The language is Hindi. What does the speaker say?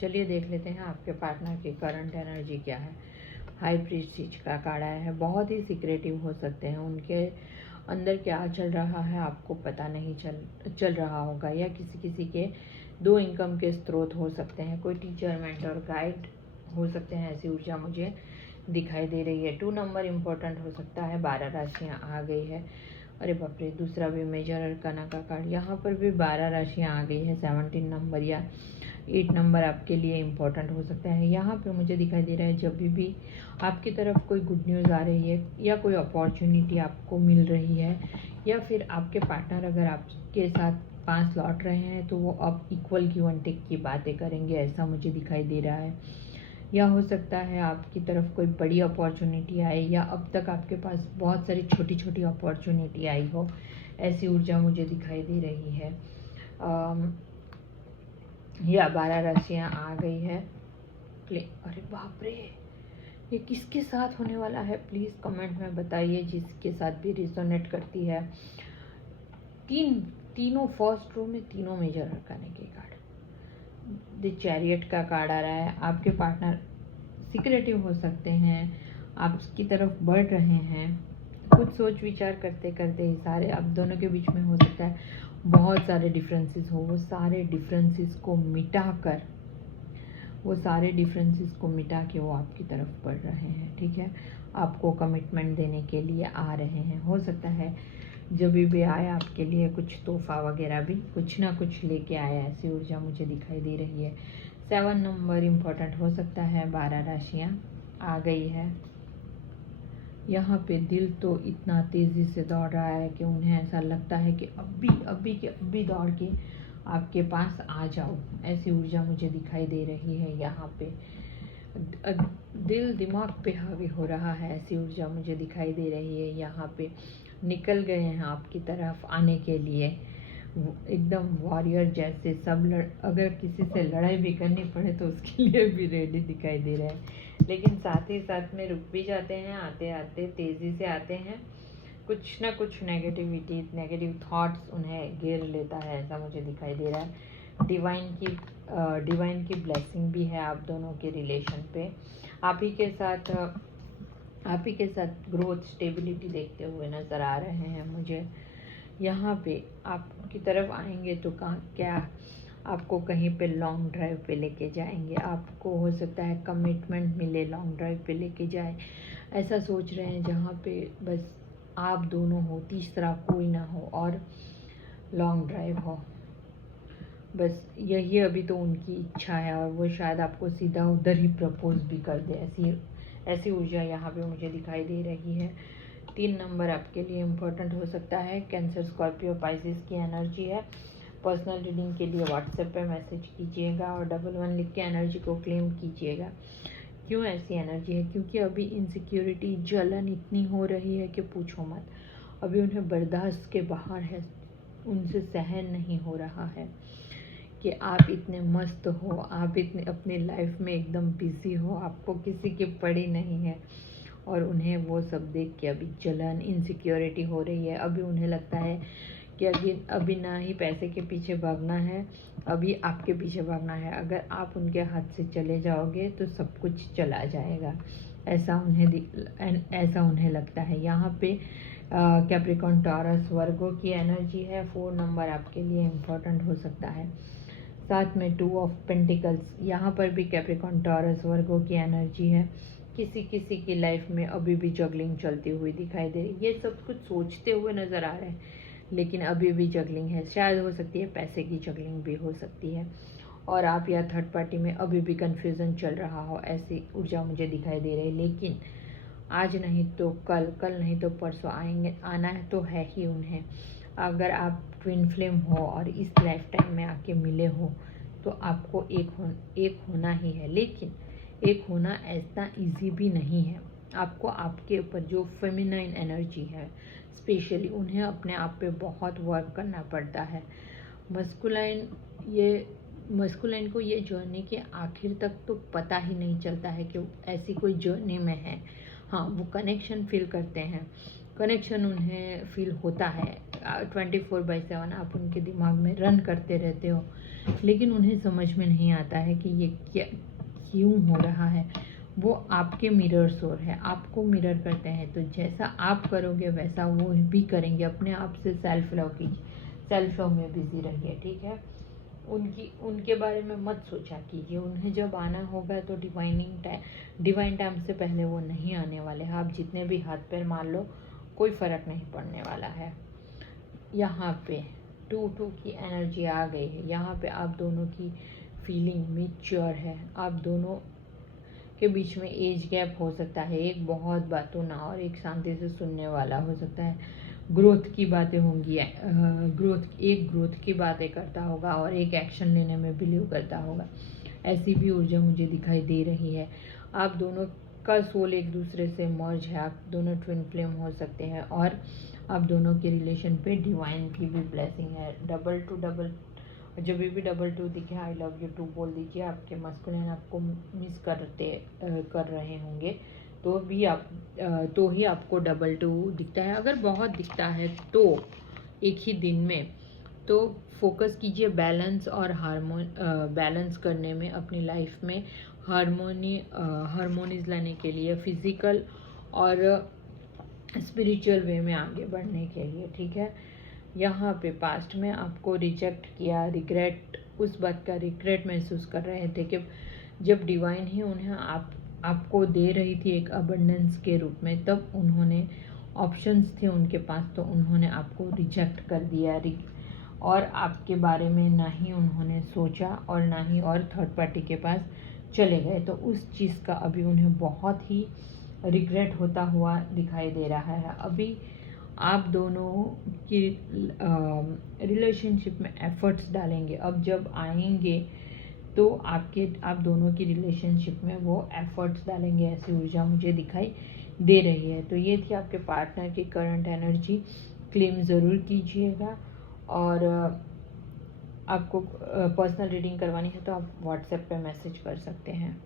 चलिए देख लेते हैं आपके पार्टनर की करंट एनर्जी क्या है। हाई प्रीस्टीज का कार्ड आया है। बहुत ही सीक्रेटिव हो सकते हैं, उनके अंदर क्या चल रहा है आपको पता नहीं चल रहा होगा, या किसी के 2 इनकम के स्रोत हो सकते हैं। कोई टीचर, मेंटर, गाइड हो सकते हैं, ऐसी ऊर्जा मुझे दिखाई दे रही है। 2 नंबर इम्पोर्टेंट हो सकता है। 12 राशियाँ आ गई है। अरे बाप रे, दूसरा भी मेजर अरकाना का कार्ड, यहाँ पर भी 12 राशियाँ आ गई है। 17 नंबर या 8 नंबर आपके लिए इम्पोर्टेंट हो सकता है। यहाँ पे मुझे दिखाई दे रहा है जब भी आपकी तरफ कोई गुड न्यूज़ आ रही है या कोई अपॉर्चुनिटी आपको मिल रही है, या फिर आपके पार्टनर अगर आपके साथ पास लौट रहे हैं तो वो अब इक्वल गिव एंड टेक की बातें करेंगे, ऐसा मुझे दिखाई दे रहा है। या हो सकता है आपकी तरफ कोई बड़ी अपॉर्चुनिटी आए, या अब तक आपके पास बहुत सारी छोटी छोटी अपॉर्चुनिटी आई हो, ऐसी ऊर्जा मुझे दिखाई दे रही है। या 12 राशियाँ आ गई है। अरे बाप रे, ये किसके साथ होने वाला है प्लीज़ कमेंट में बताइए, जिसके साथ भी रिजोनेट करती है। तीनों फर्स्ट रो में तीनों मेजर अरकाने के कार्ड। द चैरियट का कार्ड आ रहा है। आपके पार्टनर सीक्रेटिव हो सकते हैं, आपकी तरफ बढ़ रहे हैं, कुछ सोच विचार करते करते ही सारे आप दोनों के बीच में हो सकता है बहुत सारे डिफरेंसेस हो। वो सारे डिफरेंसेस को मिटा के वो आपकी तरफ बढ़ रहे हैं, ठीक है। आपको कमिटमेंट देने के लिए आ रहे हैं। हो सकता है जब भी आए आपके लिए कुछ तोहफा वगैरह भी कुछ ना कुछ लेके आया, ऐसी ऊर्जा मुझे दिखाई दे रही है। 7 नंबर इम्पोर्टेंट हो सकता है। 12 राशियाँ आ गई है। यहाँ पे दिल तो इतना तेज़ी से दौड़ रहा है कि उन्हें ऐसा लगता है कि अभी दौड़ के आपके पास आ जाओ, ऐसी ऊर्जा मुझे दिखाई दे रही है। यहाँ पे दिल दिमाग पे हावी हो रहा है, ऐसी ऊर्जा मुझे दिखाई दे रही है। यहाँ पे निकल गए हैं आपकी तरफ आने के लिए, एकदम वॉरियर जैसे सब अगर किसी से लड़ाई भी करनी पड़े तो उसके लिए भी रेडी दिखाई दे रहे हैं, लेकिन साथ ही साथ में रुक भी जाते हैं। आते आते तेज़ी से आते हैं। कुछ ना कुछ नेगेटिव थॉट्स उन्हें घेर लेता है, ऐसा मुझे दिखाई दे रहा है। डिवाइन की ब्लेसिंग भी है आप दोनों के रिलेशन पे। आप ही के साथ ग्रोथ, स्टेबिलिटी देखते हुए नज़र आ रहे हैं मुझे। यहाँ पे आपकी तरफ आएंगे तो क्या आपको कहीं पे लॉन्ग ड्राइव पे लेके जाएंगे। आपको हो सकता है कमिटमेंट मिले, लॉन्ग ड्राइव पे लेके जाए, ऐसा सोच रहे हैं जहाँ पे बस आप दोनों हो, तीसरा कोई ना हो और लॉन्ग ड्राइव हो। बस यही अभी तो उनकी इच्छा है, और वो शायद आपको सीधा उधर ही प्रपोज भी कर दे, ऐसी ऊर्जा यहाँ पे मुझे दिखाई दे रही है। 3 नंबर आपके लिए इम्पोर्टेंट हो सकता है। कैंसर, स्कॉर्पियो, पाइसेस की एनर्जी है। पर्सनल रीडिंग के लिए व्हाट्सएप पे मैसेज कीजिएगा और 11 लिख के एनर्जी को क्लेम कीजिएगा। क्यों ऐसी एनर्जी है? क्योंकि अभी इनसिक्योरिटी, जलन इतनी हो रही है कि पूछो मत। अभी उन्हें बर्दाश्त के बाहर है, उनसे सहन नहीं हो रहा है कि आप इतने मस्त हो, आप इतने अपनी लाइफ में एकदम बिजी हो, आपको किसी की पड़ी नहीं है, और उन्हें वो सब देख के अभी जलन, इनसिक्योरिटी हो रही है। अभी उन्हें लगता है कि अभी ना ही पैसे के पीछे भागना है, अभी आपके पीछे भागना है। अगर आप उनके हाथ से चले जाओगे तो सब कुछ चला जाएगा, ऐसा उन्हें लगता है। यहाँ पे कैप्रिकॉर्न, टॉरस, वर्गो की एनर्जी है। 4 नंबर आपके लिए इम्पोर्टेंट हो सकता है। साथ में 2 ऑफ पेंटिकल्स, यहाँ पर भी कैप्रिकॉर्न, टॉरस, वर्गो की एनर्जी है। किसी की लाइफ में अभी भी जगलिंग चलती हुई दिखाई दे रही है। ये सब कुछ सोचते हुए नज़र आ रहे हैं, लेकिन अभी भी जगलिंग है। शायद हो सकती है पैसे की जगलिंग भी हो सकती है, और आप या थर्ड पार्टी में अभी भी कन्फ्यूज़न चल रहा हो, ऐसी ऊर्जा मुझे दिखाई दे रही है। लेकिन आज नहीं तो कल नहीं तो परसों आना है तो है ही उन्हें। अगर आप ट्विन फ्लेम हो और इस लाइफ टाइम में आके मिले हो तो आपको एक होना ही है, लेकिन एक होना ऐसा इजी भी नहीं है। आपको आपके ऊपर जो फेमिनाइन एनर्जी है स्पेशली, उन्हें अपने आप पे बहुत वर्क करना पड़ता है। मस्कुलाइन को ये जर्नी के आखिर तक तो पता ही नहीं चलता है कि ऐसी कोई जर्नी में है। हाँ, वो कनेक्शन फील करते हैं, कनेक्शन उन्हें फील होता है। 24/7 आप उनके दिमाग में रन करते रहते हो, लेकिन उन्हें समझ में नहीं आता है कि ये क्या क्यों हो रहा है। वो आपके मिरर्स और है, आपको मिरर करते हैं, तो जैसा आप करोगे वैसा वो भी करेंगे। अपने आप से सेल्फ लव कीजिए, सेल्फ लव में बिजी रहिए, ठीक है। उनके बारे में मत सोचा कीजिए। उन्हें जब आना होगा तो डिवाइन टाइम से पहले वो नहीं आने वाले हैं। आप जितने भी हाथ पैर मार लो, कोई फ़र्क नहीं पड़ने वाला है। यहाँ पे 2-2 की एनर्जी आ गई है। यहाँ पे आप दोनों की फीलिंग मैच्योर है। आप दोनों के बीच में एज गैप हो सकता है। एक बहुत बातों ना और एक शांति से सुनने वाला हो सकता है। ग्रोथ की बातें होंगी। ग्रोथ की बातें करता होगा और एक एक्शन लेने में बिलीव करता होगा। ऐसी भी ऊर्जा मुझे दिखाई दे रही है। आप दोनों का सोल एक दूसरे से मर्ज है। आप दोनों ट्विन फ्लेम हो सकते हैं और आप दोनों के रिलेशन पे डिवाइन की भी ब्लेसिंग है। जब भी डबल टू दिखे आई लव यू टू बोल दीजिए। आपके मस्कुलिन आपको मिस कर रहे होंगे तो ही आपको डबल टू दिखता है। अगर बहुत दिखता है तो एक ही दिन में, तो फोकस कीजिए बैलेंस और बैलेंस करने में, अपनी लाइफ में हारमोनीज लाने के लिए, फिजिकल और स्पिरिचुअल वे में आगे बढ़ने के लिए, ठीक है। यहाँ पे पास्ट में आपको रिजेक्ट किया, रिग्रेट, उस बात का रिग्रेट महसूस कर रहे थे कि जब डिवाइन ही उन्हें आपको दे रही थी एक अबंडेंस के रूप में, तब उन्होंने ऑप्शंस थे उनके पास, तो उन्होंने आपको रिजेक्ट कर दिया और आपके बारे में ना ही उन्होंने सोचा और ना ही और थर्ड पार्टी के पास चले गए। तो उस चीज़ का अभी उन्हें बहुत ही रिग्रेट होता हुआ दिखाई दे रहा है। अभी आप दोनों की रिलेशनशिप में एफर्ट्स डालेंगे। अब जब आएंगे तो आप दोनों की रिलेशनशिप में वो एफर्ट्स डालेंगे, ऐसी ऊर्जा मुझे दिखाई दे रही है। तो ये थी आपके पार्टनर की करंट एनर्जी। क्लेम ज़रूर कीजिएगा और आपको पर्सनल रीडिंग करवानी है तो आप व्हाट्सएप पे मैसेज कर सकते हैं।